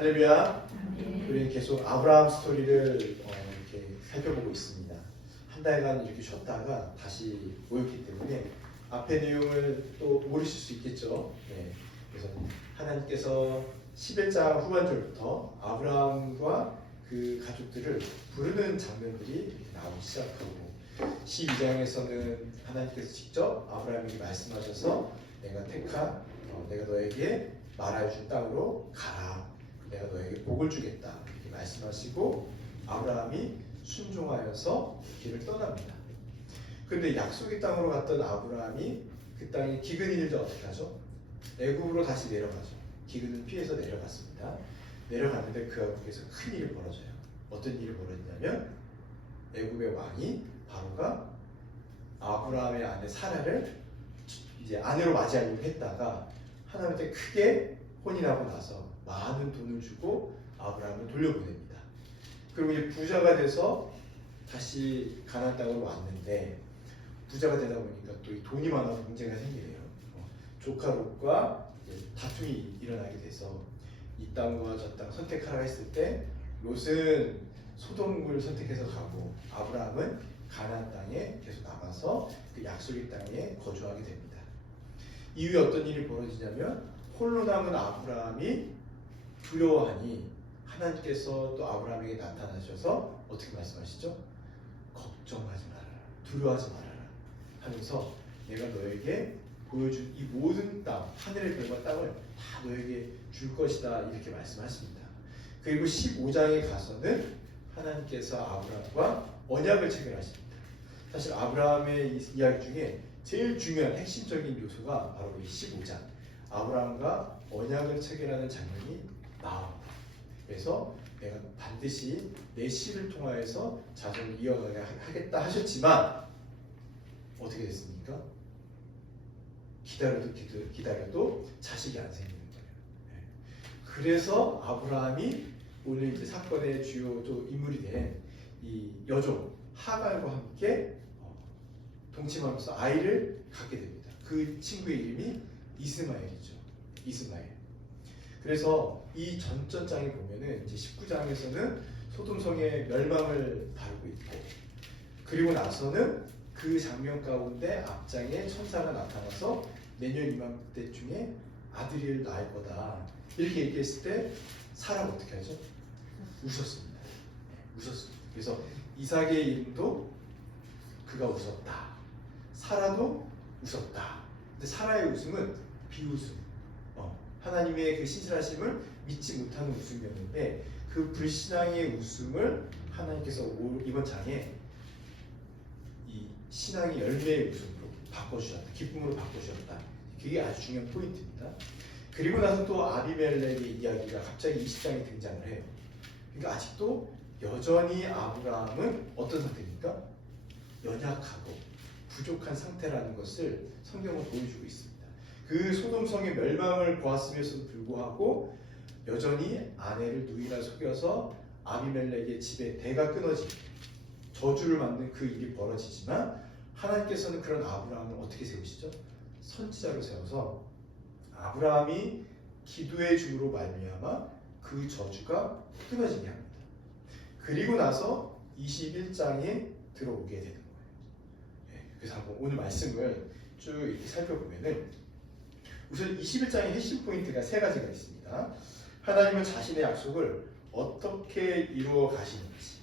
할렐루야. 우리는 계속 아브라함 스토리를 이렇게 살펴보고 있습니다. 한 달간 이렇게 쉬었다가 다시 모였기 때문에 앞의 내용을 또 모르실 수 있겠죠. 네. 그래서 하나님께서 11장 후반절부터 아브라함과 그 가족들을 부르는 장면들이 이렇게 나오기 시작하고 12장에서는 하나님께서 직접 아브라함에게 말씀하셔서 내가 너에게 말하여 준 땅으로 가라. 내가 너에게 복을 주겠다. 이렇게 말씀하시고 아브라함이 순종하여서 길을 떠납니다. 그런데 약속의 땅으로 갔던 아브라함이 그 땅에 기근이 일자 어떻게 하죠? 애굽으로 다시 내려가죠. 기근을 피해서 내려갔습니다. 내려갔는데 그 앞에서 큰 일이 벌어져요. 어떤 일이 벌어지냐면 애굽의 왕이 바로가 아브라함의 아내 사라를 이제 아내로 맞이하려고 했다가 하나님한테 크게 혼인하고 나서 많은 돈을 주고 아브라함을 돌려보냅니다. 그리고 이제 부자가 돼서 다시 가나안 땅으로 왔는데 부자가 되다 보니까 또 이 돈이 많아서 문제가 생기네요. 조카 롯과 다툼이 일어나게 돼서 이 땅과 저 땅 선택하라 했을 때 롯은 소돔을 선택해서 가고 아브라함은 가나안 땅에 계속 남아서 그 약속의 땅에 거주하게 됩니다. 이후에 어떤 일이 벌어지냐면 홀로 남은 아브라함이 두려워하니 하나님께서 또 아브라함에게 나타나셔서 어떻게 말씀하시죠? 걱정하지 말아라, 두려워하지 말아라 하면서 내가 너에게 보여준 이 모든 땅, 하늘의 별과 땅을 다 너에게 줄 것이다 이렇게 말씀하십니다. 그리고 15장에 가서는 하나님께서 아브라함과 언약을 체결하십니다. 사실 아브라함의 이야기 중에 제일 중요한 핵심적인 요소가 바로 이 15장 아브라함과 언약을 체결하는 장면이 나옵니다. 그래서 내가 반드시 내 씨를 통하여서 자손을 이어가게 하겠다 하셨지만 어떻게 됐습니까? 기다려도 자식이 안 생기는 거예요. 그래서 아브라함이 오늘 이제 사건의 주요 인물이 된 이 여종 하갈과 함께 동침하면서 아이를 갖게 됩니다. 그 친구의 이름이 이스마엘이죠. 이스마엘. 그래서 이 전전장에 보면은 이제 19장에서는 소돔성의 멸망을 다루고 있고 그리고 나서는 그 장면 가운데 앞장에 천사가 나타나서 내년 이맘때쯤에 아들을 낳을 거다 이렇게 얘기했을 때 사라가 어떻게 하죠? 웃었습니다. 웃었습니다. 그래서 이삭의 이름도 그가 웃었다. 사라도 웃었다. 근데 사라의 웃음은 비웃음. 하나님의 그 신실하심을 믿지 못하는 웃음이었는데 그 불신앙의 웃음을 하나님께서 이번 장에 이 신앙의 열매의 웃음으로 바꿔주셨다. 기쁨으로 바꿔주셨다. 그게 아주 중요한 포인트입니다. 그리고 나서 또 아비멜렉의 이야기가 갑자기 20장에 등장을 해요. 그러니까 아직도 여전히 아브라함은 어떤 상태입니까? 연약하고 부족한 상태라는 것을 성경은 보여주고 있습니다. 그 소돔성의 멸망을 보았음에도 불구하고 여전히 아내를 누이라 속여서 아비멜렉의 집에 대가 끊어진 저주를 만든 그 일이 벌어지지만 하나님께서는 그런 아브라함을 어떻게 세우시죠? 선지자로 세워서 아브라함이 기도의 중으로 말미암아 그 저주가 끊어지게 합니다. 그리고 나서 21장에 들어오게 되는 거예요. 그래서 한번 오늘 말씀을 쭉 이렇게 살펴보면은 우선 21장의 핵심 포인트가 세 가지가 있습니다. 하나님은 자신의 약속을 어떻게 이루어 가시는지,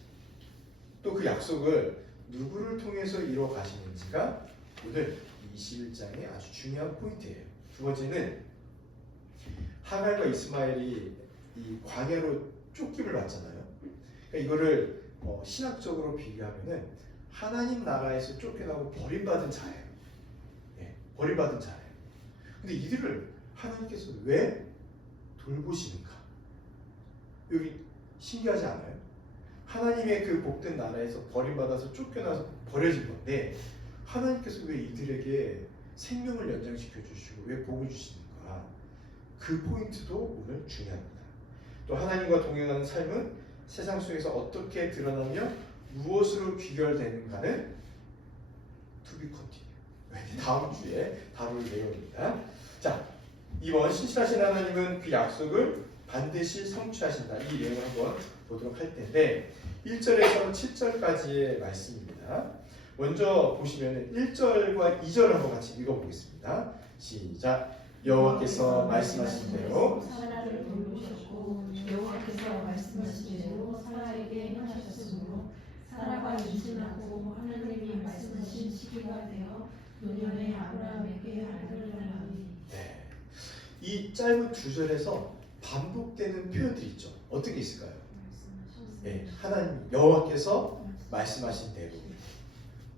또 그 약속을 누구를 통해서 이루어 가시는지가 오늘 21장의 아주 중요한 포인트예요. 두 번째는 하갈과 이스마엘이 이 광야로 쫓김을 받잖아요. 그러니까 이거를 신학적으로 비교하면은 하나님 나라에서 쫓겨나고 버림받은 자예요. 버림받은 자예요. 근데 이들을 하나님께서 왜 돌보시는가? 여기 신기하지 않아요? 하나님의 그 복된 나라에서 버림받아서 쫓겨나서 버려진 건데 하나님께서 왜 이들에게 생명을 연장시켜 주시고 왜 복을 주시는가? 그 포인트도 오늘 중요합니다. 또 하나님과 동행하는 삶은 세상 속에서 어떻게 드러나며 무엇으로 귀결되는가는 to be continued. 다음 주에 다룰 내용입니다. 자, 이번 신실하신 하나님은 그 약속을 반드시 성취하신다. 이 내용을 한번 보도록 할 텐데 1절에서 7절까지의 말씀입니다. 먼저 보시면 1절과 2절을 한번 같이 읽어보겠습니다. 시작. 여호와께서 말씀하신 대로 사라를 돌보셨고 여호와께서 말씀하신 대로 사라에게 행하셨으므로 사라가 임신하고 하나님이 말씀하신 시기가 되어 노년에 아브라함에게 아들을 낳으니. 네. 이 짧은 두 절에서 반복되는 표현들이 있죠. 어떻게 있을까요? 네. 하나님 여호와께서 말씀하신 대로.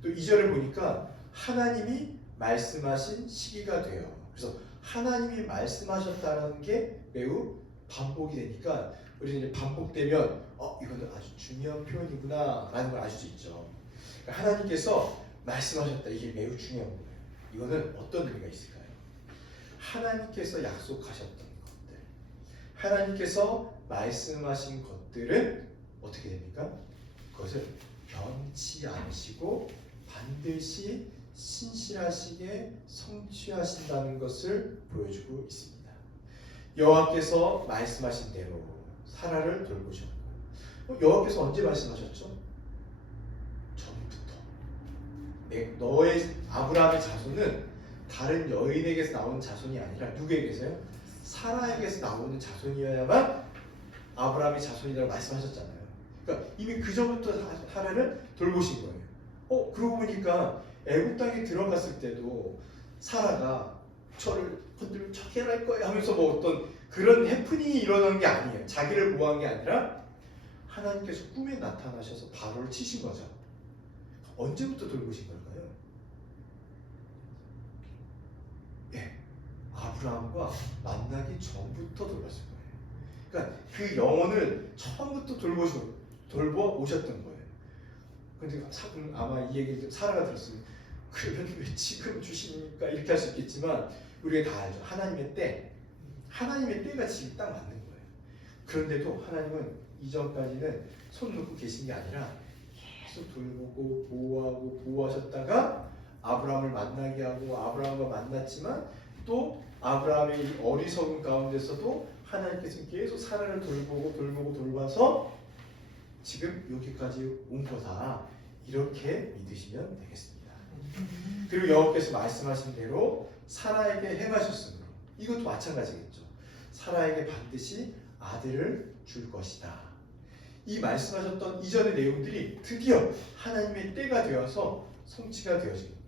또 2절을 보니까 하나님이 말씀하신 시기가 돼요. 그래서 하나님이 말씀하셨다는 게 매우 반복이 되니까 우리는 이제 반복되면 이거는 아주 중요한 표현이구나 라는 걸 알 수 있죠. 그러니까 하나님께서 말씀하셨다. 이게 매우 중요한 거예요. 이거는 어떤 의미가 있을까요? 하나님께서 약속하셨던 것들, 하나님께서 말씀하신 것들은 어떻게 됩니까? 그것을 변치 않으시고 반드시 신실하시게 성취하신다는 것을 보여주고 있습니다. 여호와께서 말씀하신 대로 사라를 돌보셨고, 여호와께서 언제 말씀하셨죠? 전부터. 너의 아브라함의 자손은 다른 여인에게서 나오는 자손이 아니라 누구에게서요? 사라에게서 나오는 자손이어야만 아브라함의 자손이라고 말씀하셨잖아요. 그러니까 이미 그 전부터 사라를 돌보신 거예요. 그러고 보니까 애굽 땅에 들어갔을 때도 사라가 저를 건들면 처리할 거야 하면서 뭐 어떤 그런 해프닝이 일어난 게 아니에요. 자기를 보호한 게 아니라 하나님께서 꿈에 나타나셔서 바로를 치신 거죠. 언제부터 돌보신 걸까요? 아브라함과 만나기 전부터 돌봤을 거예요. 그러니까 그 영혼을 처음부터 돌보 오셨던 거예요. 근데 아마 이 얘기를 사라가 들었으면 그러면 왜 지금 주십니까? 이렇게 할 수 있겠지만 우리가 다 알죠. 하나님의 때가 지금 딱 맞는 거예요. 그런데도 하나님은 이전까지는 손 놓고 계신 게 아니라 계속 돌보고 보호하셨다가 아브라함을 만나게 하고 아브라함과 만났지만 또 아브라함의 어리석은 가운데서도 하나님께서 계속 사라를 돌봐서 지금 여기까지 온 거다. 이렇게 믿으시면 되겠습니다. 그리고 여호와께서 말씀하신 대로 사라에게 행하셨으므로 이것도 마찬가지겠죠. 사라에게 반드시 아들을 줄 것이다. 이 말씀하셨던 이전의 내용들이 드디어 하나님의 때가 되어서 성취가 되어집니다.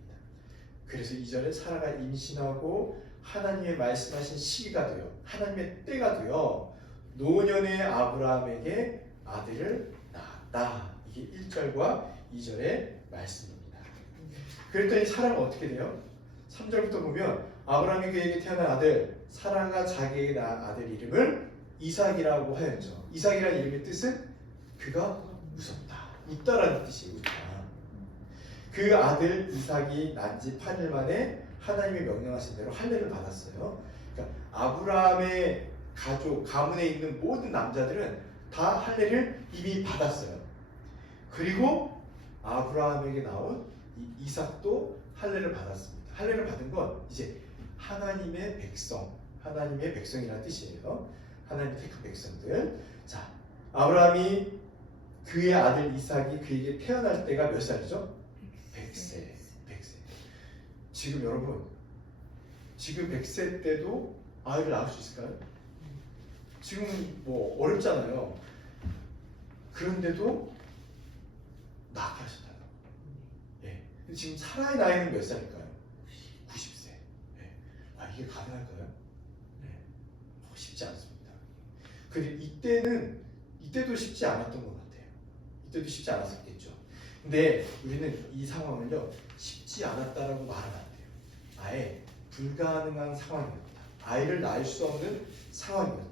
그래서 이전에 사라가 임신하고 하나님의 말씀하신 시기가 되어 하나님의 때가 되어 노년의 아브라함에게 아들을 낳았다. 이게 1절과 2절의 말씀입니다. 그랬더니 사라가 어떻게 돼요? 3절부터 보면 아브라함이 그에게 태어난 아들 사라가 자기에게 낳은 아들 이름을 이삭이라고 하였죠. 이삭이라는 이름의 뜻은 그가 웃었다. 웃다라는 뜻이에요. 웃다. 그 아들 이삭이 난 지 8일 만에 하나님의 명령하신 대로 할례를 받았어요. 그러니까 아브라함의 가문에 있는 모든 남자들은 다 할례를 이미 받았어요. 그리고 아브라함에게 나온 이삭도 할례를 받았습니다. 할례를 받은 건 이제 하나님의 백성이라는 뜻이에요. 하나님 택한 백성들. 자, 아브라함이 그의 아들 이삭이 그에게 태어날 때가 몇 살이죠? 100세. 지금 여러분, 지금 100세 때도 아이를 낳을 수 있을까요? 지금은 뭐 어렵잖아요. 그런데도 낳게 하셨다요. 예. 지금 사라의 나이는 몇 살일까요? 90세. 예. 이게 가능할까요? 쉽지 않습니다. 근데 이때도 쉽지 않았던 것 같아요. 이때도 쉽지 않았었겠죠. 근데 우리는 이 상황을요, 쉽지 않았다라고 말하면 안 돼요. 아예 불가능한 상황이었다. 아이를 낳을 수 없는 상황이었다라고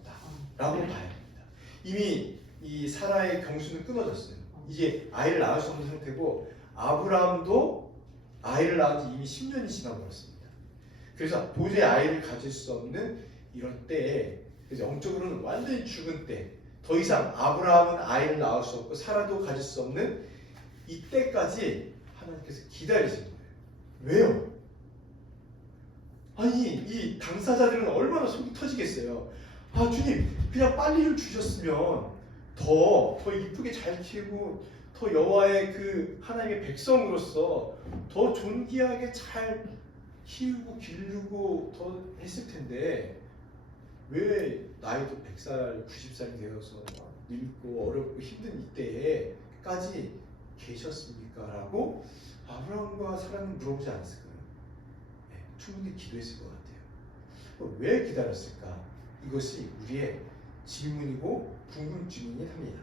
봐야 됩니다. 이미 이 사라의 경수는 끊어졌어요. 이제 아이를 낳을 수 없는 상태고 아브라함도 아이를 낳은 지 이미 10년이 지나버렸습니다. 그래서 도저히 아이를 가질 수 없는 이런 때에, 그래서 영적으로는 완전히 죽은 때, 더 이상 아브라함은 아이를 낳을 수 없고 사라도 가질 수 없는 이때까지 하나님께서 기다리신 거예요. 왜요? 아니, 이 당사자들은 얼마나 속이 터지겠어요. 아 주님 그냥 빨리 좀 주셨으면 더 이쁘게 잘 키우고 더 여호와의 그 하나님의 백성으로서 더 존귀하게 잘 키우고 기르고 더 했을 텐데 왜 나이도 100살, 90살이 되어서 막 늙고 어렵고 힘든 이때에까지 계셨습니까? 라고 아브라함과 사라는 물어보지 않았을까요? 네, 충분히 기도했을 것 같아요. 왜 기다렸을까? 이것이 우리의 질문이고 궁금증이긴 합니다.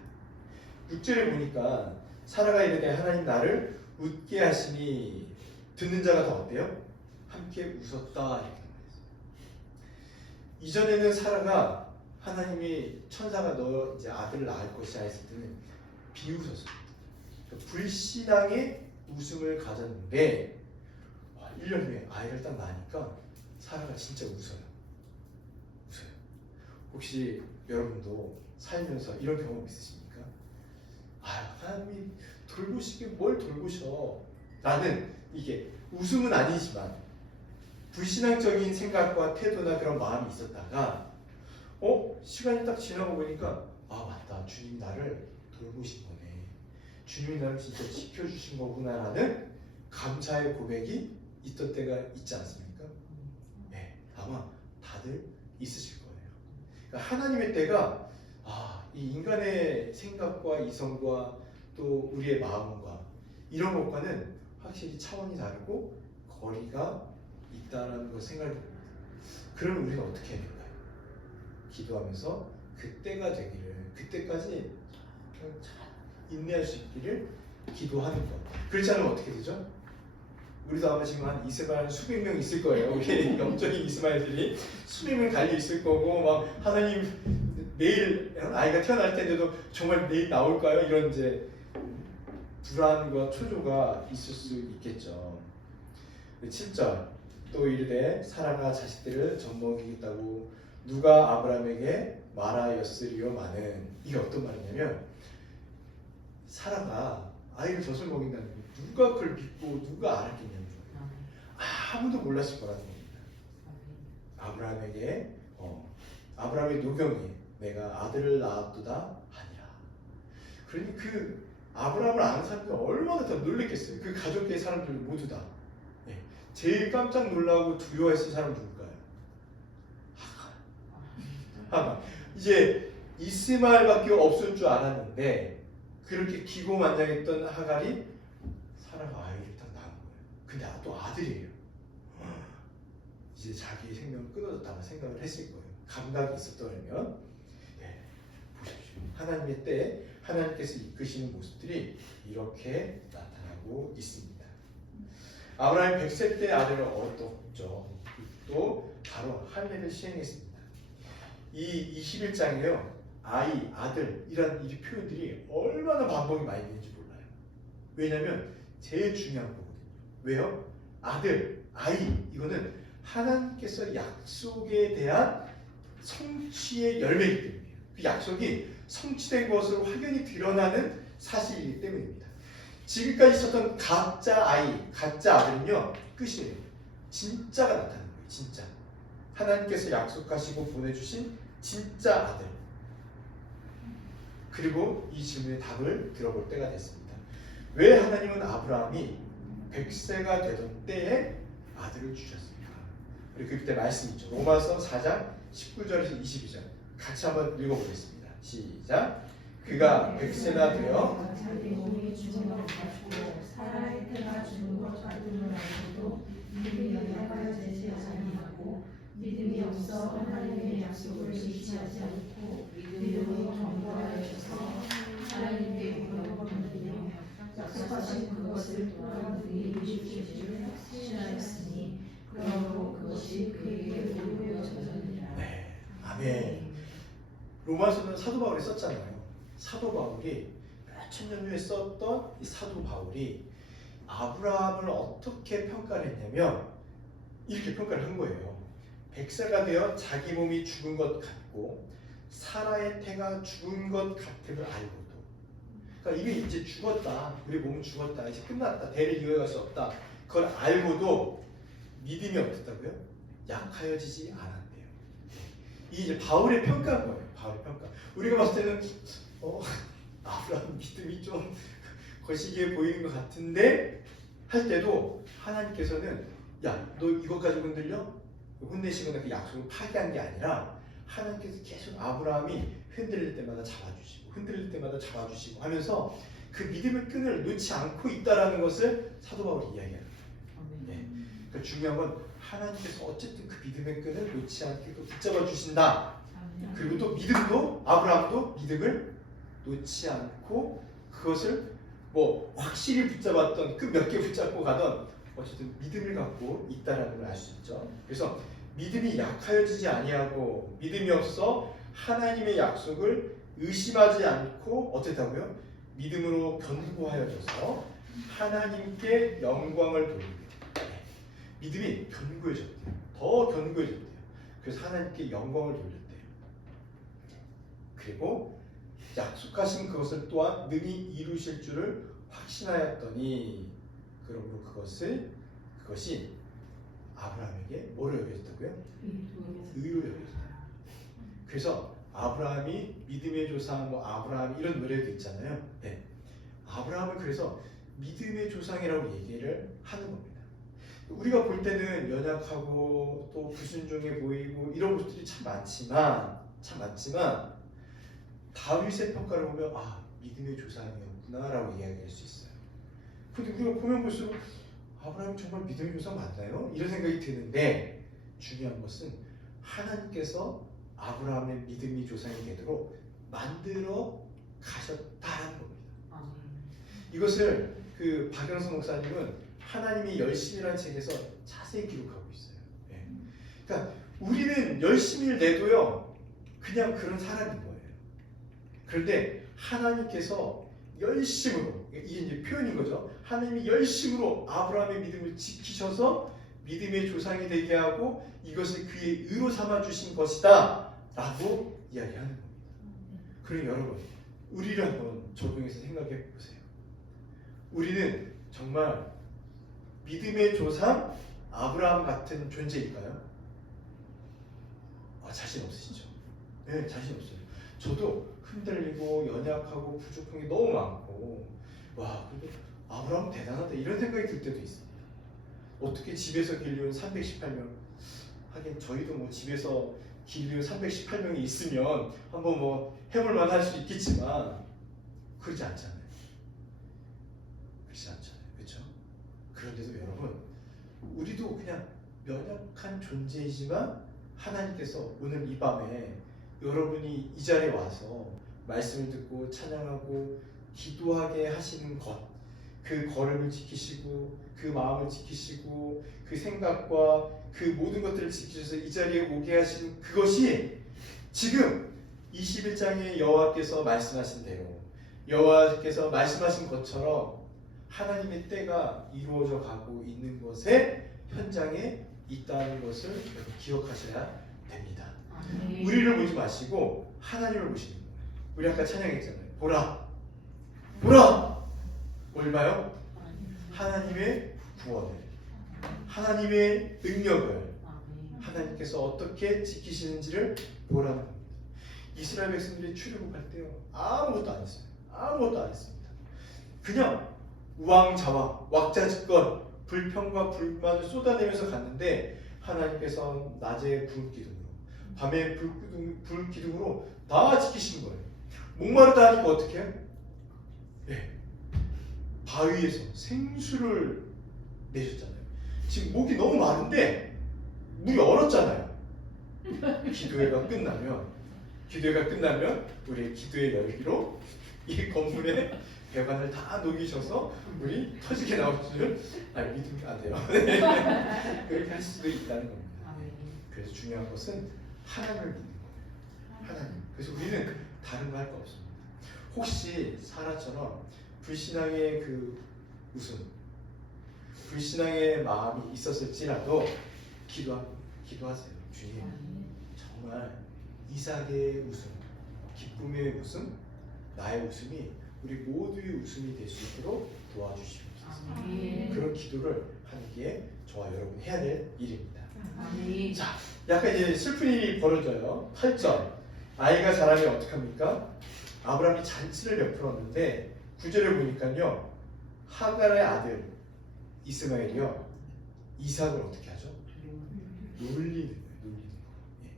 6절에 보니까 사라가 이르되 하나님 나를 웃게 하시니 듣는 자가 더 어때요? 함께 웃었다. 이렇게 이전에는 사라가 하나님이 천사가 너 이제 아들을 낳을 것이야 했을 때는 비웃었어요. 그러니까 불신앙의 웃음을 가졌는데 1년 후에 아이를 딱 낳으니까 사라가 진짜 웃어요. 혹시 여러분도 살면서 이런 경험 있으십니까? 하나님이 돌보시게 뭘 돌보셔 라는 이게 웃음은 아니지만 불신앙적인 생각과 태도나 그런 마음이 있었다가 시간이 딱 지나고 보니까 맞다 주님이 나를 돌보신 거네 주님이 나를 진짜 지켜주신 거구나라는 감사의 고백이 있던 때가 있지 않습니까? 네, 아마 다들 있으실 거예요. 그러니까 하나님의 때가 이 인간의 생각과 이성과 또 우리의 마음과 이런 것과는 확실히 차원이 다르고 거리가 있다라는 걸 생각해 봅니다. 그러면 우리는 어떻게 해야 될까요? 기도하면서 그때가 되기를 그때까지 잘 인내할 수 있기를 기도하는 것. 그렇지 않으면 어떻게 되죠? 우리도 아마 지금 한 이스마엘 수백 명 있을 거예요. 우리 영적인 이스마엘들이 수백 명 달려 있을 거고 막 하나님 내일 아이가 태어날 텐데도 정말 내일 나올까요? 이런 이제 불안과 초조가 있을 수 있겠죠. 7절 또 이르되 사라가 자식들을 젖먹이겠다고 누가 아브라함에게 말하였으리요마는 이게 어떤 말이냐면 사라가 아이를 젖을 먹인다는 게 누가 그걸 믿고 누가 알았겠냐는 거예요. 아무도 몰랐을 거라는 겁니다. 아브라함에게 아브라함의 노경이 내가 아들을 낳았도다 하니라. 그러니 그 아브라함을 아는 사람들이 얼마나 더 놀랬겠어요. 그 가족의 사람들 모두 다. 제일 깜짝 놀라고 두려워했을 사람 누굴까요? 하간. 이제 이스마엘밖에 없을 줄 알았는데 그렇게 기고만장했던 하갈이 사라가 아이를 딱 낳은 거예요. 근데 또 아들이에요. 이제 자기 생명을 끊어졌다고 생각을 했을 거예요. 감각이 있었더라면. 보십시오. 하나님의 때에 하나님께서 이끄시는 모습들이 이렇게 나타나고 있습니다. 아브라함이 100세 때 아들을 얻었죠. 또 바로 할례를 시행했습니다. 이 21장에요. 아이, 아들 이런 이 표현들이 얼마나 반복이 많이 되는지 몰라요. 왜냐하면 제일 중요한 거거든요. 왜요? 아들, 아이 이거는 하나님께서 약속에 대한 성취의 열매이기 때문이에요. 그 약속이 성취된 것으로 확연히 드러나는 사실이기 때문입니다. 지금까지 있었던 가짜 아이, 가짜 아들은요 끝이에요. 진짜가 나타나는 거예요. 진짜 하나님께서 약속하시고 보내주신 진짜 아들. 그리고 이 질문의 답을 들어볼 때가 됐습니다. 왜 하나님은 아브라함이 100세가 되던 때에 아들을 주셨습니까? 우리 그때 말씀 있죠. 로마서 4장 19절에서 22절 같이 한번 읽어보겠습니다. 시작. 그가 100세나 되어 자기 몸이 죽은 것 같고 사라의 때가 죽은 것 같음을 알고도 믿음이 약하여지지 아니하고 믿음이 없어 하나님의 약속을 지키지 않고 믿음으로 경고하여서 하나님께 물어보느니며 약속하신 그것을 또한 그에게 주시기를 확신하였으니 그러므로 그것이 그에게 이루어졌느니라. 네, 아멘. 로마서는 사도 바울이 썼잖아요. 사도 바울이 몇천 년 후에 썼던 이 사도 바울이 아브라함을 어떻게 평가를 했냐면 이렇게 평가를 한 거예요. 100세가 되어 자기 몸이 죽은 것 같고 사라의 태가 죽은 것 같음을 알고도, 그러니까 이미 이제 죽었다, 우리 몸은 죽었다, 이제 끝났다, 대를 이어갈 수 없다, 그걸 알고도 믿음이 어떻다고요? 약하여지지 않았대요. 이게 이제 바울의 평가인 거예요. 바울의 평가. 우리가 봤을 때는 아브라함 믿음이 좀 거시기해 보이는 것 같은데 할 때도 하나님께서는 야, 너 이것 가지고 흔들려? 혼내시거나 그 약속을 파기한 게 아니라 하나님께서 계속 아브라함이 흔들릴 때마다 잡아주시고 흔들릴 때마다 잡아주시고 하면서 그 믿음의 끈을 놓지 않고 있다라는 것을 사도 바울이 이야기하는 거예요. 네. 그러니까 중요한 건 하나님께서 어쨌든 그 믿음의 끈을 놓지 않게 또 붙잡아 주신다. 그리고 또 믿음도 아브라함도 믿음을 놓지 않고 그것을 뭐 확실히 붙잡았던 그 몇 개 붙잡고 가던 어쨌든 믿음을 갖고 있다라는 걸 알 수 있죠. 그래서 믿음이 약하여지지 아니하고 믿음이 없어 하나님의 약속을 의심하지 않고 어땠다고요? 믿음으로 견고하여져서 하나님께 영광을 돌리게. 믿음이 견고해졌대요. 더 견고해졌대요. 그래서 하나님께 영광을 돌렸대요. 그리고 약속하신 그것을 또한 능히 이루실 줄을 확신하였더니 그러므로 그것이 아브라함에게 뭐로 여겨졌다고요? 의로 여겨졌다. 그래서 아브라함이 믿음의 조상, 뭐 아브라함 이런 노래도 있잖아요. 네. 아브라함을 그래서 믿음의 조상이라고 얘기를 하는 겁니다. 우리가 볼 때는 연약하고 또 불순종해 보이고 이런 모습들이 참 많지만 다윗의 평가를 보면 믿음의 조상이었구나라고 이야기할 수 있어요. 근데 우리가 보면 볼수록 아브라함이 정말 믿음의 조상 맞나요? 이런 생각이 드는데 중요한 것은 하나님께서 아브라함의 믿음의 조상이 되도록 만들어 가셨다는 겁니다. 이것을 그 박영선 목사님은 하나님이 열심이라는 책에서 자세히 기록하고 있어요. 예. 그러니까 우리는 열심히를 내도요 그냥 그런 사람인 거예요. 그런데 하나님께서 열심으로, 이게 이제 표현인 거죠. 하나님이 열심으로 아브라함의 믿음을 지키셔서 믿음의 조상이 되게 하고 이것을 그의 의로 삼아 주신 것이다 라고 이야기하는 겁니다. 그러니 여러분, 우리를 한번 적용해서 생각해 보세요. 우리는 정말 믿음의 조상 아브라함 같은 존재일까요? 자신 없으시죠? 네, 자신 없어요. 저도 흔들리고 연약하고 부족한 게 너무 많고 그래도 아브라함 대단하다 이런 생각이 들 때도 있습니다. 어떻게 집에서 길리온 318명 하긴 저희도 뭐 집에서 길리온 318명이 있으면 한번 뭐 해볼만 할 수 있겠지만 그렇지 않잖아요. 그렇죠? 그런데도 여러분 우리도 그냥 연약한 존재이지만 하나님께서 오늘 이 밤에 여러분이 이 자리에 와서 말씀을 듣고 찬양하고 기도하게 하시는 것, 그 걸음을 지키시고 그 마음을 지키시고 그 생각과 그 모든 것들을 지키셔서 이 자리에 오게 하시는 그것이 지금 21장의 여호와께서 말씀하신 대로 여호와께서 말씀하신 것처럼 하나님의 때가 이루어져 가고 있는 것의 현장에 있다는 것을 여러분 기억하셔야 됩니다. 우리를 보지 마시고 하나님을 보시는 거예요. 우리 아까 찬양했잖아요. 보라! 뭘 봐요? 하나님의 구원을, 하나님의 능력을, 하나님께서 어떻게 지키시는지를 보라는 겁니다. 이스라엘 백성들이 출애굽할 때요 아무것도 안 했습니다. 그냥 우왕좌왕, 왁자지껄, 불평과 불만을 쏟아내면서 갔는데 하나님께서 낮에 불기둥으로, 밤에 불기둥으로 다 지키신 거예요. 목마르다 하니까 어떻게 해요? 바위에서 생수를 내셨잖아요. 지금 목이 너무 마른데 물이 얼었잖아요. 기도회가 끝나면 우리의 기도의 열기로 이 건물에 배관을 다 녹이셔서 물이 터지게 나올 줄 믿으면 안 돼요. 그렇게 할 수도 있다는 겁니다. 그래서 중요한 것은 하나님을 믿는 거예요. 하나님. 그래서 우리는 다른 거 할 거 없습니다. 혹시 사라처럼 불신앙의 그 웃음, 불신앙의 마음이 있었을지라도 기도하세요. 주님, 정말 이삭의 웃음, 기쁨의 웃음, 나의 웃음이 우리 모두의 웃음이 될 수 있도록 도와주시옵소서. 그런 기도를 하는 게 저와 여러분 해야 될 일입니다. 아멘. 자, 약간 이제 슬픈 일이 벌어져요. 8절. 아이가 자라면 어떡합니까? 아브라함이 잔치를 베풀었는데 9절에 보니까요. 하갈의 아들 이스마엘이요. 이삭을 어떻게 하죠? 놀리는 거예요. 놀리는 거. 예.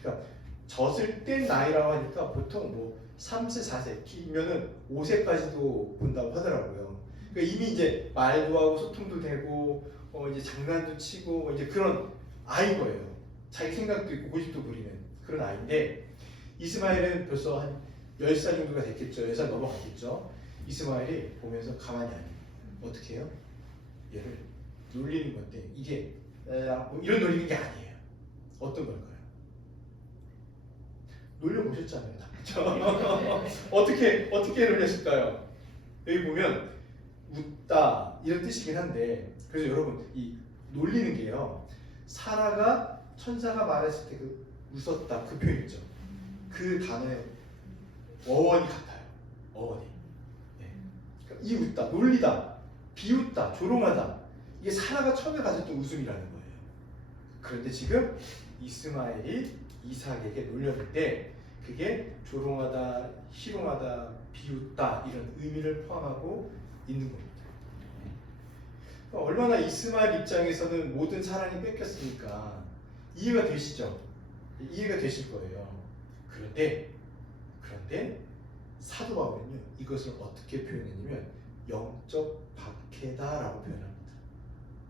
그러니까 젖을 뗀 나이라고 하니까 보통 뭐 3세, 4세, 길면은 5세까지도 본다고 하더라고요. 그러니까 이미 이제 말도 하고 소통도 되고 이제 장난도 치고 이제 그런 아이인 거예요. 자기 생각도 있고 고집도 부리는 그런 아이인데 이스마엘은 벌써 한 10살 정도가 됐겠죠. 10살 넘어갔겠죠. 이스마엘이 보면서 가만히 안 해요. 어떻게 해요? 얘를 놀리는 건데 이게 뭐 이런 놀리는 게 아니에요. 어떤 걸까요? 놀려보셨잖아요. 다. 그렇죠? 어떻게 놀렸을까요? 여기 보면 웃다 이런 뜻이긴 한데 그래서 여러분 이 놀리는 게요. 사라가 천사가 말했을 때 그 웃었다 그 표현 있죠. 그 단어의 어원이 같아요. 어원이. 예. 그러니까 이 웃다, 놀리다, 비웃다, 조롱하다 이게 사라가 처음에 가졌던 웃음이라는 거예요. 그런데 지금 이스마엘이 이삭에게 놀렸는데 그게 조롱하다, 희롱하다, 비웃다 이런 의미를 포함하고 있는 겁니다. 얼마나 이스마엘 입장에서는 모든 사랑이 뺏겼으니까 이해가 되시죠? 이해가 되실 거예요. 그런데 사도 바울은요 이것을 어떻게 표현했냐면 영적 박해다라고 표현합니다.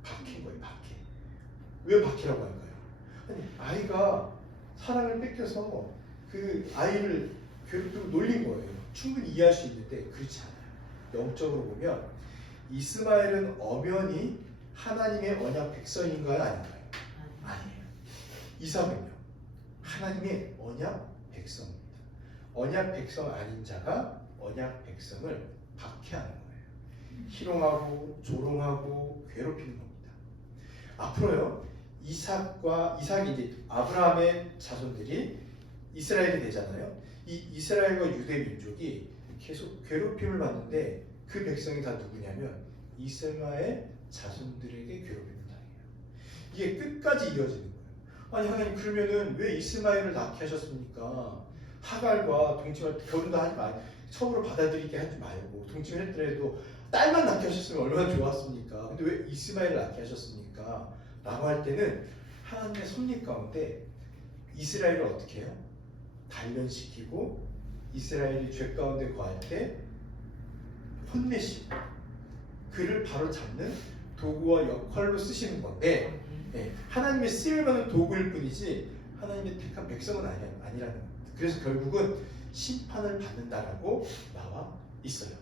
박해인 거예요, 박해. 왜 박해라고 할까요? 아니 아이가 사랑을 뺏겨서 그 아이를 괴롭히고 놀린 거예요. 충분히 이해할 수 있는데 그렇지 않아요. 영적으로 보면 이스마엘은 엄연히 하나님의 언약 백성인가요, 아닌가요? 아니에요. 이삭은요 하나님의 언약 백성입니다. 언약 백성 아닌 자가 언약 백성을 박해하는 거예요. 희롱하고 조롱하고 괴롭히는 겁니다. 앞으로요 이삭이 이제 아브라함의 자손들이 이스라엘이 되잖아요. 이 이스라엘과 유대 민족이 계속 괴롭힘을 받는데 그 백성이 다 누구냐면 이스마엘 자손들에게 괴롭힘을 당해요. 이게 끝까지 이어지는 거예요. 아니 하나님 그러면은 왜 이스마엘을 낳게 하셨습니까? 하갈과 동침할 때 결혼도 하지 말고 처음으로 받아들이게 하지 말고 동침을 했더라도 딸만 낳게 하셨으면 얼마나 좋았습니까? 근데 왜 이스마엘을 낳게 하셨습니까? 라고 할 때는 하나님의 섭리 가운데 이스라엘을 어떻게 해요? 단련시키고 이스라엘이 죄 가운데 거할 때 혼내시고 그를 바로 잡는 도구와 역할로 쓰시는 건데 하나님의 쓰임받는 도구일 뿐이지 하나님의 택한 백성은 아니라는 겁니다. 그래서 결국은 심판을 받는다라고 나와 있어요.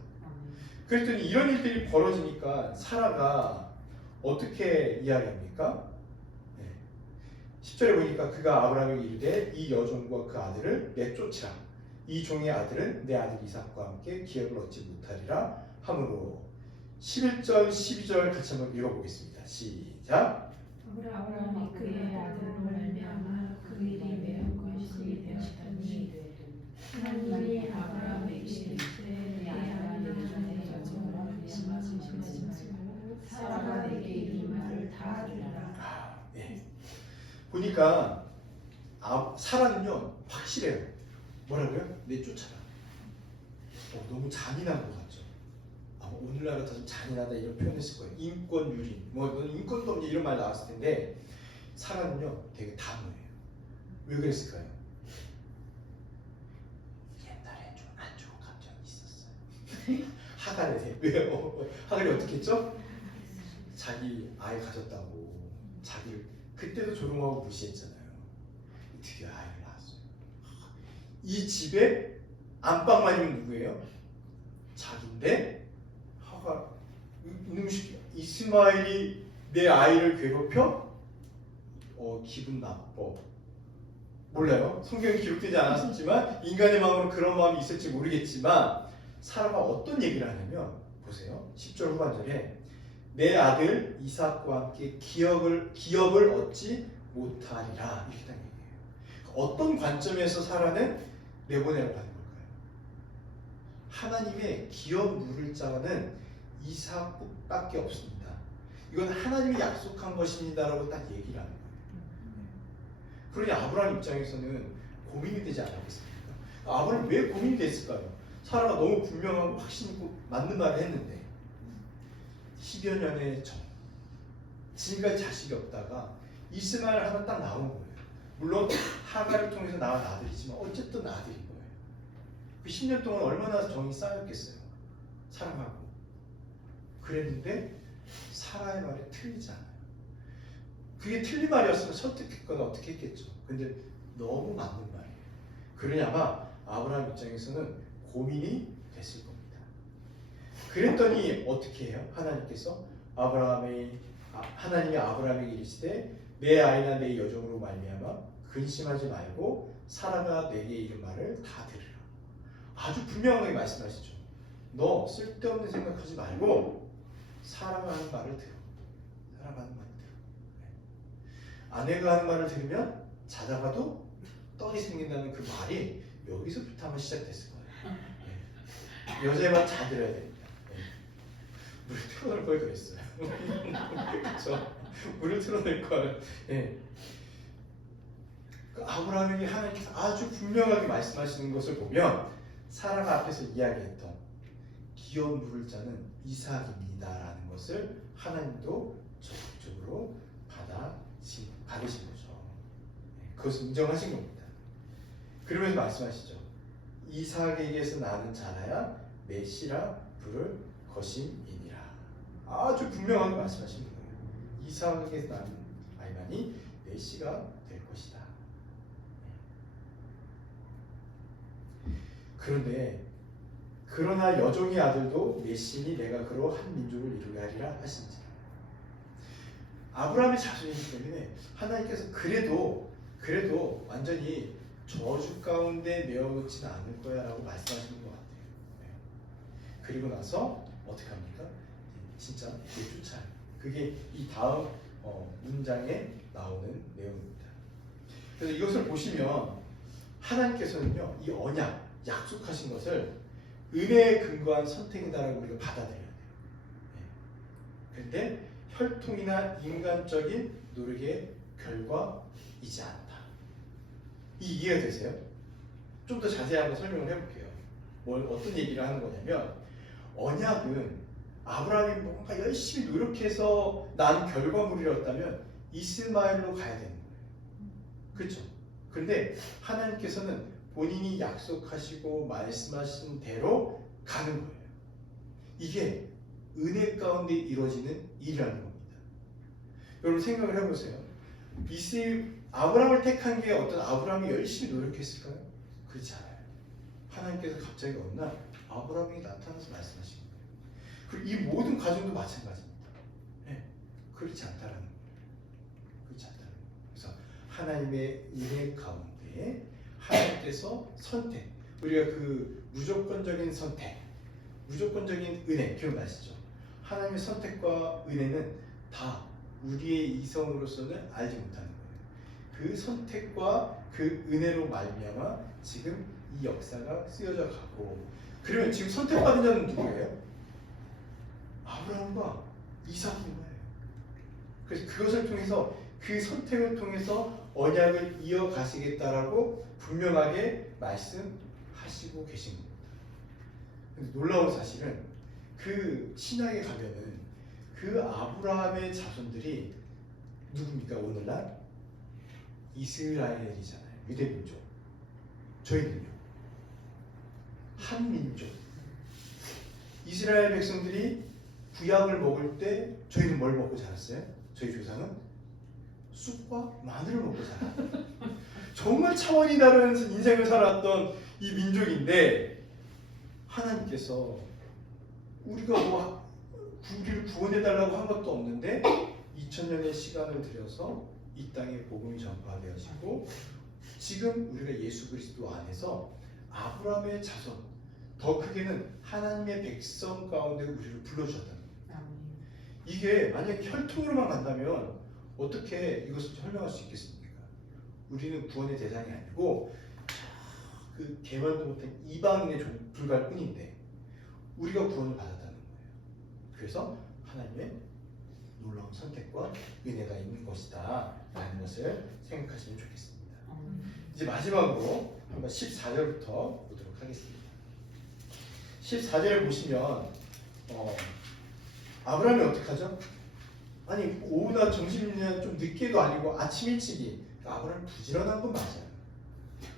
그랬더니 이런 일들이 벌어지니까 사라가 어떻게 이야기합니까? 10절에 보니까 그가 아브라함에게 이르되 이 여종과 그 아들을 내쫓으라. 이 종의 아들은 내 아들 이삭과 함께 기업을 얻지 못하리라 하므로 11절 12절 같이 한번 읽어보겠습니다. 시작. 아브라함이 그의 아들로 말미암아 그 일이 매우 근심이 되었더니 하나님이 아브라함에게 이르시되 내 아들 여종의 여종으로 근심하지 말고 사라가 내게 이 말을 다 들으라. 보니까 사라는요 확실해요. 뭐라고요? 내쫓아라. 너무 잔인한 것 같죠. 오늘날 같아서 잔인하다 이런 표현했을 거예요. 인권 유린, 뭐 인권도 없냐 이런 말 나왔을 텐데 사라는요 되게 단호해요. 왜 그랬을까요? 옛날에 좀 안 좋은 감정이 있었어요. 하갈에 대해 왜요? 하갈이 어떻게 했죠? 자기 아이 가졌다고 자기를 그때도 조롱하고 무시했잖아요. 드디어 아이를 낳았어요. 이 집에 안방마님은 누구예요? 자기인데 하갈 이놈 새끼 이스마엘이 내 아이를 괴롭혀? 기분 나빠. 몰라요. 성경에 기록되지 않았지만 인간의 마음으로 그런 마음이 있을지 모르겠지만 사라가 어떤 얘기를 하냐면 보세요. 10절 후반절에 내 아들 이삭과 함께 기업을 얻지 못하리라 이렇게 딱 얘기해요. 어떤 관점에서 사라는 내보내라고 하는 걸까요? 하나님의 기업 누릴 자는 이삭밖에 없습니다. 이건 하나님이 약속한 것입니다라고 딱 얘기를 하는 거예요. 그러니 아브라함 입장에서는 고민이 되지 않았겠습니까? 아브라함이 왜 고민이 됐을까요? 사라가 너무 분명하고 확신 있고 맞는 말을 했는데 10여 년의 전 지금까지 자식이 없다가 이스마엘 하나 딱 나온 거예요. 물론 하가를 통해서 낳은 아들이지만 어쨌든 아들인 거예요. 그 10년 동안 얼마나 정이 쌓였겠어요. 사랑하고 그랬는데 사라의 말이 틀리지 않아요. 그게 틀린 말이었으면 설득했거나 어떻게 했겠죠. 근데 너무 맞는 말이에요. 그러니 아마 아브라함 입장에서는 고민이 됐을 겁니다. 그랬더니 어떻게 해요? 하나님이 아브라함에게 이르시되 내 아이나 내 여종으로 말미암아 근심하지 말고 사라가 내게 이른 말을 다 들으라. 아주 분명하게 말씀하시죠. 너 쓸데없는 생각하지 말고 사라가 하는 말을 들어. 사라가 하는 말을 들어. 아내가 하는 말을 들으면 자다가도 떡이 생긴다는 그 말이 여기서부터 아마 시작됐을 거예요. 여자의 말 잘 들어야 됩니다. 물을 틀어놓을 걸 그랬어요. 그렇죠? 물을 틀어놓을 걸. 그 아브라함에게 하나님께서 아주 분명하게 말씀하시는 것을 보면 사라가 앞에서 이야기했던 기업 물을 자는 이삭입니다라는 것을 하나님도 적극적으로 받으신 거죠. 그것을 인정하신 겁니다. 그러면서 말씀하시죠. 이삭에게서 나는 자라야 메시라 부를 것임이니라. 아주 분명하게 말씀하시는 거예요. 이삭에게서 나는 아이만이 메시가 될 것이다. 그러나 여종의 아들도 메시니 내가 그로 한 민족을 이루게 하리라 하신지라. 아브라함의 자손이기 때문에 하나님께서 그래도 완전히 저주 가운데 내어놓지는 않을 거야 라고 말씀하시는 것 같아요. 그리고 나서 어떻게 합니까? 진짜 쫓아요. 그게 이 다음 문장에 나오는 내용입니다. 그래서 이것을 보시면 하나님께서는요, 이 언약, 약속하신 것을 은혜에 근거한 선택이다라고 우리가 받아들여야 돼요. 그런데 혈통이나 인간적인 노력의 결과이지 않다. 이 이해가 되세요? 좀 더 자세히 한번 설명을 해볼게요. 어떤 얘기를 하는 거냐면 언약은 아브라함이 뭔가 열심히 노력해서 난 결과물이었다면 이스마엘로 가야 되는 거예요. 그렇죠? 그런데 하나님께서는 본인이 약속하시고 말씀하신 대로 가는 거예요. 이게 은혜 가운데 이루어지는 일이라는 겁니다. 여러분 생각을 해보세요. 아브라함을 택한 게 어떤 아브라함이 열심히 노력했을까요? 그렇지 않아요. 하나님께서 갑자기 어느 날 아브라함에게 나타나서 말씀하신 거예요. 그리고 이 모든 과정도 마찬가지입니다. 그렇지 않다라는 거예요. 그렇지 않다는 거예요. 그래서 하나님의 은혜 가운데 하나님께서 선택, 우리가 그 무조건적인 선택, 무조건적인 은혜 기억나시죠? 하나님의 선택과 은혜는 다 우리의 이성으로서는 알지 못하는 거예요. 그 선택과 그 은혜로 말미암아 지금 이 역사가 쓰여져 가고, 그러면 지금 선택받은 자는 누구예요? 아브라함과 이삭인 거예요. 그래서 그것을 통해서 그 선택을 통해서 언약을 이어가시겠다라고 분명하게 말씀하시고 계신 겁니다. 근데 놀라운 사실은 그 신약에 가면은 그 아브라함의 자손들이 누굽니까? 오늘날 이스라엘이잖아요. 유대민족. 저희는요, 한민족. 이스라엘 백성들이 구약을 먹을 때 저희는 뭘 먹고 자랐어요? 저희 조상은 쑥과 마늘을 먹고 자랐어요. 정말 차원이 다른 인생을 살았던 이 민족인데 하나님께서 우리가 우리를 구원해달라고 한 것도 없는데 2000년의 시간을 들여서 이 땅에 복음이 전파되어지고 지금 우리가 예수 그리스도 안에서 아브라함의 자손, 더 크게는 하나님의 백성 가운데 우리를 불러주셨다는 거예요. 이게 만약에 혈통으로만 간다면 어떻게 이것을 설명할 수 있겠습니까? 우리는 구원의 대상이 아니고 그 개발도 못한 이방인의 불과할 뿐인데 우리가 구원을 받았다는 거예요. 그래서 하나님의 놀라운 선택과 은혜가 있는 것이다 라는 것을 생각하시면 좋겠습니다. 이제 마지막으로 한번 14절부터 보도록 하겠습니다. 14절을 보시면 아브라함이 어떻게 하죠? 아니 오후나 점심이나 좀 늦게도 아니고 아침 일찍이 아브라함이 부지런한 건 맞아요.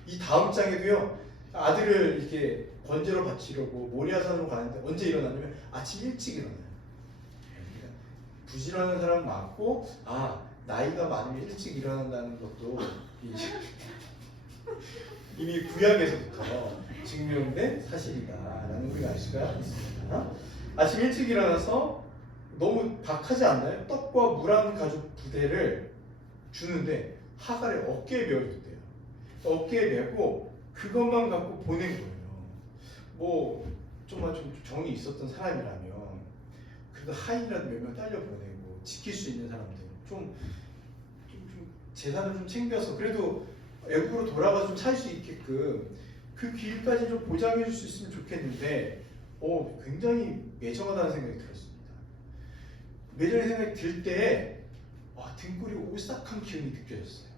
이 다음 장에도요 아들을 이렇게 번제로 바치려고 모리아산으로 가는데 언제 일어나냐면 아침 일찍 일어나요. 그러니까 부지런한 사람 맞고 나이가 많으면 일찍 일어난다는 것도 이미 구약에서부터 증명된 사실이다라는 걸 알 수가 있습니다. 아침 일찍 일어나서 너무 박하지 않나요? 떡과 물 한 가죽 부대를 주는데 하갈의 어깨에 메어줬대요. 어깨에 메고 그것만 갖고 보낸 거예요. 뭐 정말 좀 정이 있었던 사람이라면 그래도 하인이라도 몇 명 딸려 보내고 지킬 수 있는 사람들 좀 재산을 좀 챙겨서 그래도 애국으로 돌아가서 좀 살 수 있게끔 그 길까지 좀 보장해 줄 수 있으면 좋겠는데 굉장히 매정하다는 생각이 들었습니다. 매정한 생각이 들 때에 등골이 오싹한 기운이 느껴졌어요.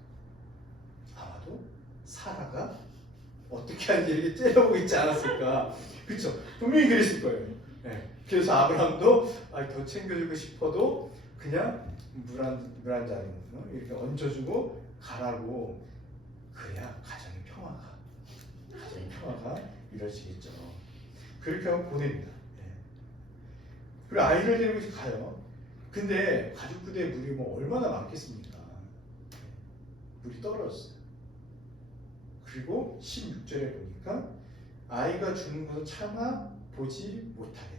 아마도 사라가 어떻게 하는지 이렇게 째려보고 있지 않았을까. 그렇죠? 분명히 그랬을 거예요. 네. 그래서 아브라함도 더 챙겨주고 싶어도 그냥 물 한 잔 이렇게 얹어주고 가라고. 그래야 가정의 평화가 이루어지겠죠. 그렇게 하고 보냅니다. 네. 그리고 아이를 데리고 가요. 근데 가죽 부대에 물이 뭐 얼마나 많겠습니까? 물이 떨어졌어요. 그리고 16절에 보니까 아이가 죽는 것을 참아 보지 못하겠다.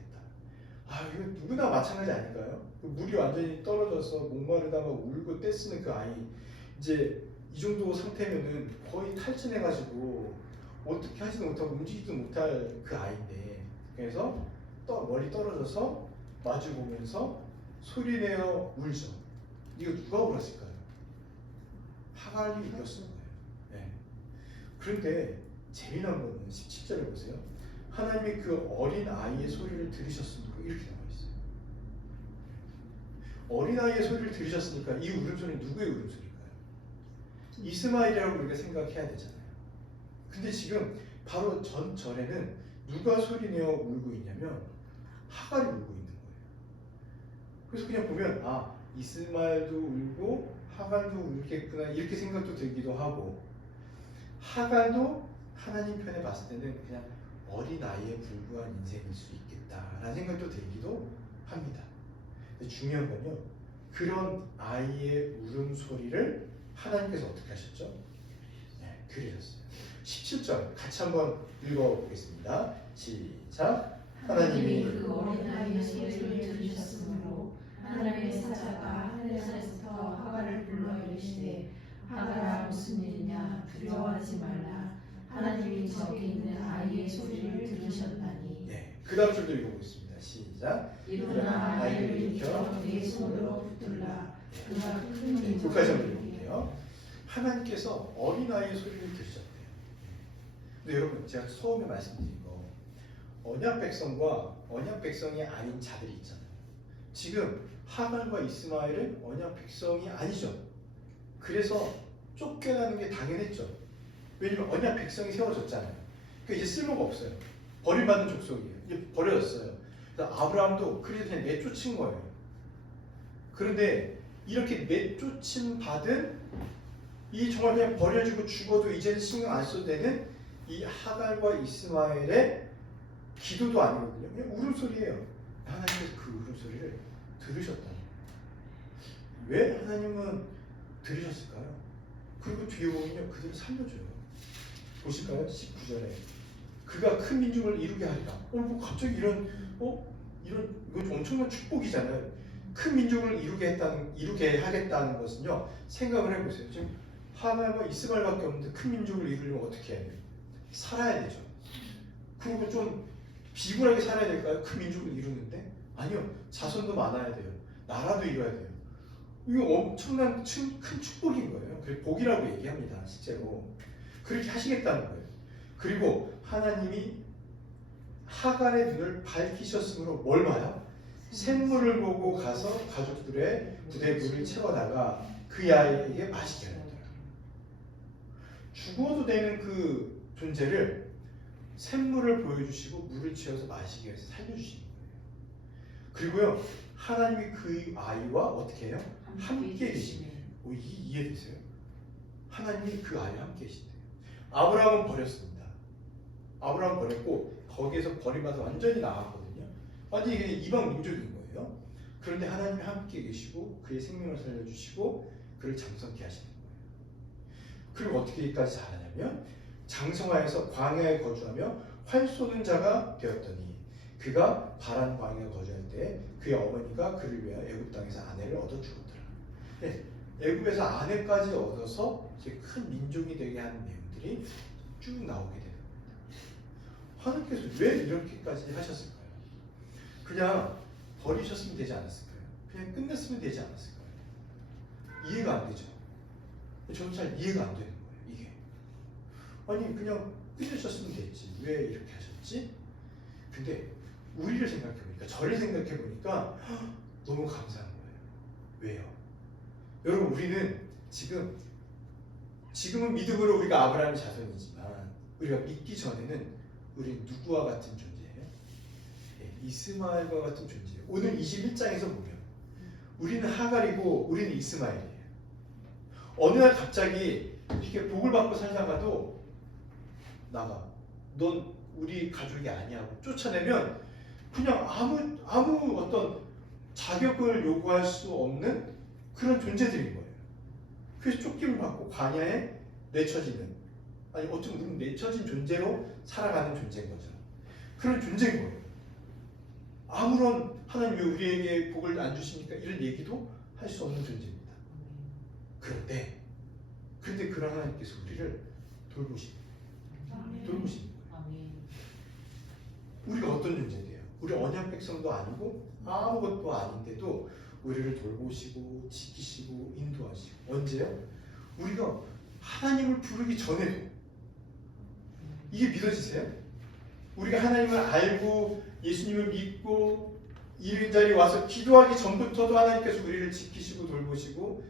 이거 누구나 마찬가지 아닐까요? 물이 완전히 떨어져서 목마르다가 울고 떼쓰는 그 아이, 이제 이 정도 상태면은 거의 탈진해가지고 어떻게 하지도 못하고 움직이지도 못할 그 아이인데, 그래서 멀리 떨어져서 마주 보면서 소리내어 울죠. 이거 누가 울었을까요? 하갈이 울었을 거예요. 네. 그런데 재미난 거는 17절에 보세요. 하나님이 그 어린 아이의 소리를 들으셨습니까? 이렇게 나와 있어요. 어린 아이의 소리를 들으셨으니까 이 울음소리는 누구의 울음소리일까요? 이스마엘이라고 우리가 생각해야 되잖아요. 근데 지금 바로 전 절에는 누가 소리내어 울고 있냐면 하갈이 울고 있는 거예요. 그래서 그냥 보면 이스마엘도 울고 하갈도 울겠구나 이렇게 생각도 들기도 하고, 하갈도 하나님 편에 봤을 때는 그냥 어린아이에 불과한 인생일 수 있겠다라는 생각도 들기도 합니다. 근데 중요한 건요, 그런 아이의 울음소리를 하나님께서 어떻게 하셨죠? 네, 들으셨어요. 17절 같이 한번 읽어보겠습니다. 시작. 하나님이 그 어린아이의 소리를 들으셨으므로 하나님의 사자가 하늘에서부터 하갈을 불러 이르시되 하갈아 무슨 일이냐 두려워하지 말라 하나님이 저기 있는 아이의 소리를 들으셨나니. 네, 그 다음 줄도 읽어보겠습니다. 시작. 일어나 아이를 일으켜 내 손으로 붙들라 그가 큰 민족이 끝까지 한번 읽어볼게요. 하나님께서 어린아이의 소리를 들으셨대요. 근데 여러분, 제가 처음에 말씀드린 거, 언약 백성과 언약 백성이 아닌 자들이 있잖아요. 지금 하갈과 이스마엘은 언약 백성이 아니죠. 그래서 쫓겨나는 게 당연했죠. 왜냐면 언약 백성이 세워졌잖아요. 그러니까 이제 쓸모가 없어요. 버림받은 족속이에요. 이제 버려졌어요. 그래서 아브라함도 그래서 그냥 내쫓은 거예요. 그런데 이렇게 내쫓임 받은 이 정말 그냥 버려지고 죽어도 이제는 신경 안 써도 되는 이 하갈과 이스마엘의 기도도 아니거든요. 그냥 울음소리예요. 하나님께서 그 울음소리를 들으셨다. 왜 하나님은 들으셨을까요? 그리고 뒤에 보면요, 그들을 살려줘요. 보실까요? 19절에 그가 큰 민족을 이루게 하리라. 뭐 갑자기 이런 이거 엄청난 축복이잖아요. 큰 민족을 이루게 하겠다는 것은요, 생각을 해보세요. 지금 하나님과 이스마엘밖에 없는데 큰 민족을 이루려면 어떻게 해야 돼요? 살아야 되죠. 그리고 좀 비굴하게 살아야 될까요? 큰 민족을 이루는데? 아니요. 자손도 많아야 돼요. 나라도 이뤄야 돼요. 이거 엄청난 큰 축복인 거예요. 그래서 복이라고 얘기합니다. 실제로. 그렇게 하시겠다는 거예요. 그리고 하나님이 하갈의 눈을 밝히셨으므로 뭘 봐요? 샘물을 보고 가서 가족들의 부대에 물을 채워다가 그 아이에게 마시게 하는 거예요. 죽어도 되는 그 존재를 샘물을 보여주시고 물을 채워서 마시기 위해서 살려주시는 거예요. 그리고요, 하나님이 그 아이와 어떻게 해요? 함께 계시네요. 이해되세요? 하나님이 그 아이와 함께 계신대요. 아브라함은 버렸습니다. 아브라함 버렸고 거기에서 버림받아서 완전히 나갔거든요. 완전히 이게 이방 민족인 거예요. 그런데 하나님이 함께 계시고 그의 생명을 살려주시고 그를 장성케 하시는 거예요. 그리고 어떻게까지 잘하냐면 장성하여서 광야에 거주하며 활 쏘는 자가 되었더니 그가 바란 광야에 거주할 때 그의 어머니가 그를 위하여 애굽 땅에서 아내를 얻어 주었더라. 네, 애굽에서 아내까지 얻어서 이제 큰 민족이 되게 하는 내용들이 쭉 나오게 되는 겁니다. 하나님께서 왜 이렇게까지 하셨을까요? 그냥 버리셨으면 되지 않았을까요? 그냥 끝냈으면 되지 않았을까요? 이해가 안 되죠. 저는 잘 이해가 안 되는 거예요. 이게 아니 그냥 끝내셨으면 됐지 왜 이렇게 하셨지? 근데 우리를 생각해보니까 저를 생각해보니까 너무 감사한 거예요. 왜요? 여러분 우리는 지금은 믿음으로 우리가 아브라함의 자손이지만 우리가 믿기 전에는 우리는 누구와 같은 존재예요? 이스마엘과 같은 존재예요. 오늘 21장에서 보면 우리는 하갈이고 우리는 이스마엘이에요. 어느 날 갑자기 이렇게 복을 받고 살다가도 나가. 넌 우리 가족이 아니야 하고 쫓아내면 그냥 아무 어떤 자격을 요구할 수 없는 그런 존재들인 거예요. 그래서 쫓김을 받고 광야에 내쳐지는, 아니 어쩌면 우리는 내쳐진 존재로 살아가는 존재인 거죠. 그런 존재인 거예요. 아무런 하나님 왜 우리에게 복을 안 주십니까? 이런 얘기도 할 수 없는 존재입니다. 그런데 그런 하나님께서 우리를 돌보십니다. 돌보십니다. 우리가 어떤 존재예요? 우리 언약 백성도 아니고 아무것도 아닌데도 우리를 돌보시고 지키시고 인도하시고. 언제요? 우리가 하나님을 부르기 전에도. 이게 믿어지세요? 우리가 하나님을 알고 예수님을 믿고 이런 자리에 와서 기도하기 전부터도 하나님께서 우리를 지키시고 돌보시고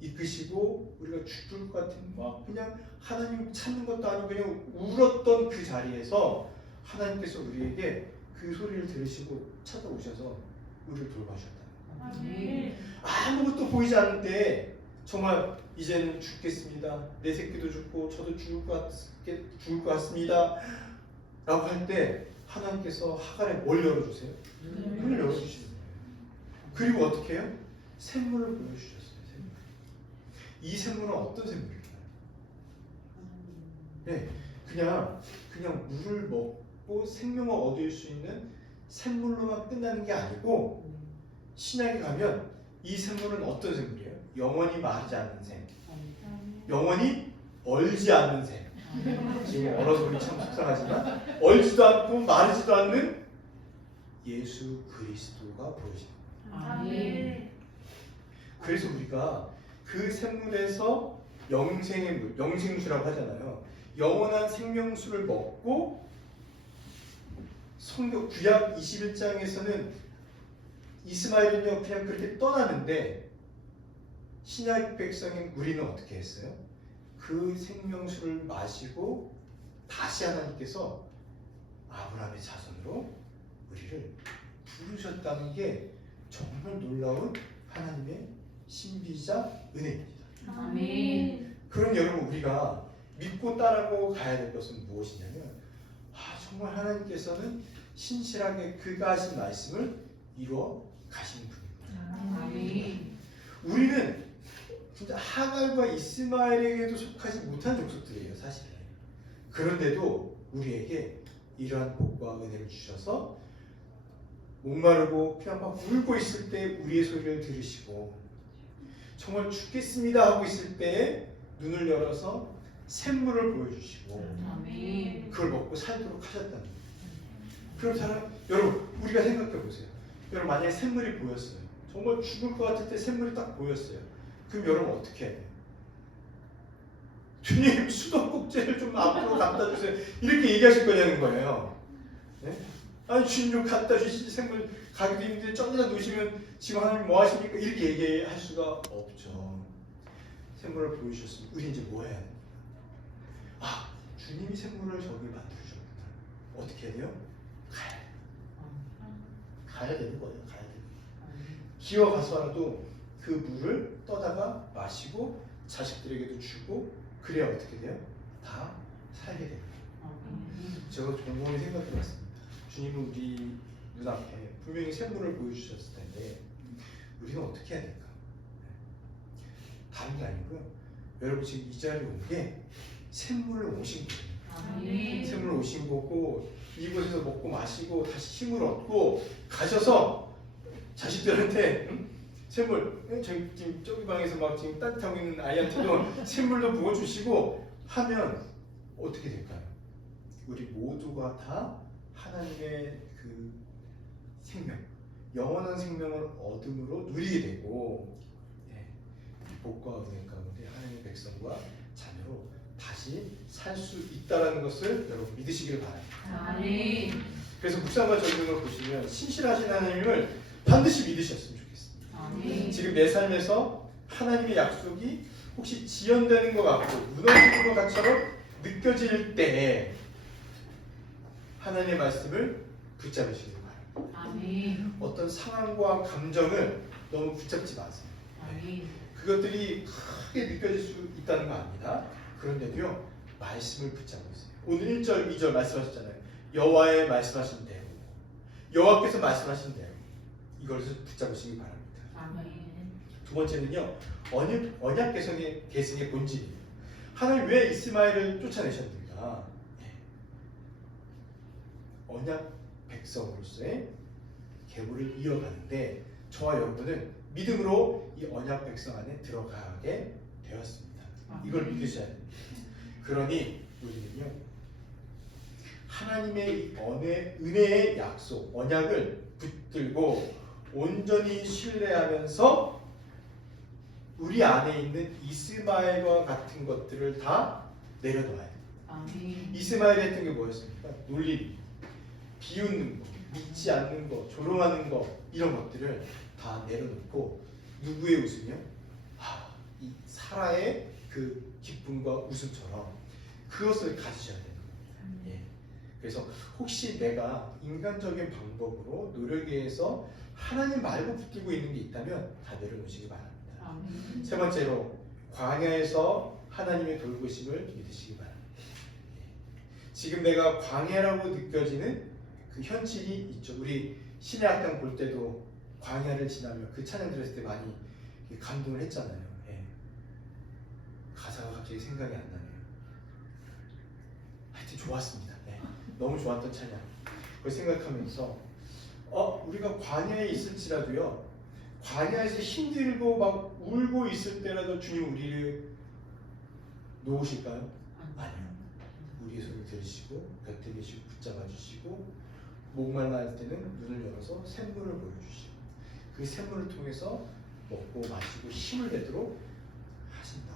이끄시고 우리가 죽을 것 같은 막 그냥 하나님 찾는 것도 아니고 그냥 울었던 그 자리에서 하나님께서 우리에게 그 소리를 들으시고 찾아오셔서 우리를 돌봐주셨다. 아무것도 보이지 않는데 정말 이제는 죽겠습니다. 내 새끼도 죽고 저도 죽을 것 같습니다. 라고 할 때 하나님께서 하갈에 뭘 열어주세요? 문을 열어주시는 거예요. 그리고 어떻게 해요? 샘물을 보여주셨어요. 샘물. 이 샘물은 어떤 샘물일까요? 네, 그냥 물을 먹고 생명을 얻을 수 있는 샘물로만 끝나는 게 아니고 신약에 가면 이 샘물은 어떤 샘물이에요? 영원히 마르지 않는 샘, 영원히 얼지 않는 샘. 지금 얼어서 우리 참 속상하지만 얼지도 않고 마르지도 않는 예수 그리스도가 보여집니다. 그래서 우리가 그 샘물에서 영생의 물, 영생수라고 하잖아요. 영원한 생명수를 먹고 성경 구약 21장에서는 이스마엘은요 그냥 그렇게 떠나는데 신약 백성인 우리는 어떻게 했어요? 그 생명수를 마시고 다시 하나님께서 아브라함의 자손으로 우리를 부르셨다는 게 정말 놀라운 하나님의 신비자 은혜입니다. 아멘. 그럼 여러분 우리가 믿고 따르고 가야 될 것은 무엇이냐면 정말 하나님께서는 신실하게 그가 하신 말씀을 이루어 가시는 분이구나. 아멘. 우리는 진짜 하갈과 이스마엘에게도 속하지 못한 족속들이에요, 사실은. 그런데도 우리에게 이러한 복과 은혜를 주셔서 목마르고 그냥 막 울고 있을 때 우리의 소리를 들으시고 정말 죽겠습니다 하고 있을 때에 눈을 열어서 샘물을 보여주시고 아멘. 그걸 먹고 살도록 하셨다는 거예요. 그럼 여러분 우리가 생각해 보세요. 여러분 만약에 샘물이 보였어요. 정말 죽을 것 같을 때 샘물이 딱 보였어요. 그럼 여러분 어떻게 해야 돼요? 주님 수도꼭지를 좀 앞으로 갖다 주세요. 이렇게 얘기하실 거냐는 거예요. 네? 아니 주님 좀 갖다 주시지 샘물 가기도 힘든데 쩌다 놓으시면 지금 하나님 뭐 하십니까? 이렇게 얘기할 수가 없죠. 샘물을 보여주셨으면 우리 이제 뭐 해야 돼요? 주님이 샘물을 저기 만들어주셨구나. 어떻게 해야 돼요? 가야 되는 거예요. 가야 되는 거예요. 기어가서라도 그 물을 떠다가 마시고 자식들에게도 주고 그래야 어떻게 돼요? 다 살게 됩니다. 제가 곰곰이 생각해봤습니다. 주님은 우리 눈앞에 분명히 샘물을 보여주셨을 텐데 우리는 어떻게 해야 될까? 다른 게 아니고요. 여러분 지금 이 자리에 온 게 샘물을 오신 거예요. 샘물을 오신 거고 이곳에서 먹고 마시고 다시 힘을 얻고 가셔서 자식들한테 샘물, 저기 지금 저기 방에서 막 지금 따뜻하고 있는 아이한테도 샘물도 부어주시고 하면 어떻게 될까요? 우리 모두가 다 하나님의 그 생명, 영원한 생명을 얻음으로 누리게 되고 복과 은혜 가운데 하나님의 백성과 자녀로 다시 살 수 있다라는 것을 여러분 믿으시길 바랍니다. 그래서 묵상과 전쟁을 보시면 신실하신 하나님을 반드시 믿으셨으면 좋겠습니다. 지금 내 삶에서 하나님의 약속이 혹시 지연되는 것 같고 무너지는 것 같처럼 느껴질 때 하나님의 말씀을 붙잡으시길 바랍니다. 어떤 상황과 감정을 너무 붙잡지 마세요. 그것들이 크게 느껴질 수 있다는 거 압니다. 그런데도요 말씀을 붙잡고 있어요. 오늘 1절, 2절 말씀하셨잖아요. 여호와의 말씀하신 대로, 여호와께서 말씀하신 대로 이것을 붙잡으시기 바랍니다. 두 번째는요 언약 계승의 본질이에요. 하나님 왜 이스마엘을 쫓아내셨는가? 언약 백성으로서의 계보를 이어가는데 저와 여러분은 믿음으로 이 언약 백성 안에 들어가게 되었습니다. 이걸 믿으셔야 됩니다. 그러니 우리는요 하나님의 이 은혜의 약속, 언약을 붙들고 온전히 신뢰하면서 우리 안에 있는 이스마엘과 같은 것들을 다 내려놓아야 돼요. 이스마엘이 했던 게 뭐였습니까? 놀림, 비웃는 거, 믿지 않는 거, 조롱하는 거 이런 것들을 다 내려놓고 누구의 웃음이요? 이 사라의 그 기쁨과 웃음처럼 그것을 가지셔야 되는 겁니다. 그래서 혹시 내가 인간적인 방법으로 노력에 해서 하나님 말고 붙들고 있는 게 있다면 다 내려놓으시기 바랍니다. 세 번째로 광야에서 하나님의 돌보심을 믿으시기 바랍니다. 지금 내가 광야라고 느껴지는 그 현실이 있죠. 우리 신의 악당 볼 때도 광야를 지나며 그 찬양 들었을 때 많이 감동을 했잖아요. 가사가 갑자기 생각이 안 나네요. 하여튼 좋았습니다. 너무 좋았던 찬양. 그걸 생각하면서 우리가 광야에 있을지라도요 광야에서 힘들고 막 울고 있을 때라도 주님 우리를 놓으실까요? 아니요. 우리의 손을 들으시고 곁에 계시고 붙잡아 주시고 목말라 할 때는 눈을 열어서 샘물을 보여주시고 그 샘물을 통해서 먹고 마시고 힘을 내도록 하신다.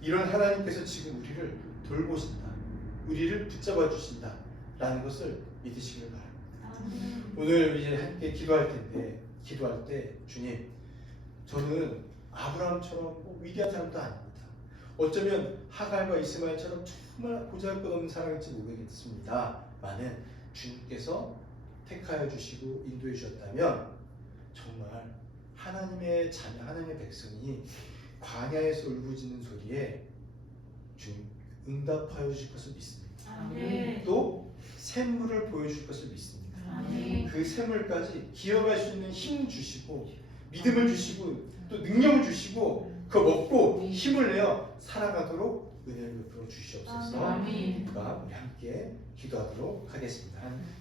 이런 하나님께서 지금 우리를 돌보신다. 우리를 붙잡아 주신다. 라는 것을 믿으시길 바랍니다. 오늘 이제 함께 기도할 텐데 기도할 때 주님 저는 아브라함처럼 위대한 사람도 아닙니다. 어쩌면 하갈과 이스마엘처럼 정말 보잘것없는 사람일지 모르겠습니다만은 주님께서 택하여 주시고 인도해 주셨다면 정말 하나님의 자녀, 하나님의 백성이 광야에서 울부짖는 소리에 주님 응답하여 주실 것을 믿습니다. 또 샘물을 보여줄 것을 믿습니다. 그 샘물까지 기어갈 수 있는 힘 주시고 믿음을 주시고 또 능력을 주시고 그거 먹고 힘을 내어 살아가도록 은혜를 베풀어 주시옵소서. 우리 함께 기도하도록 하겠습니다.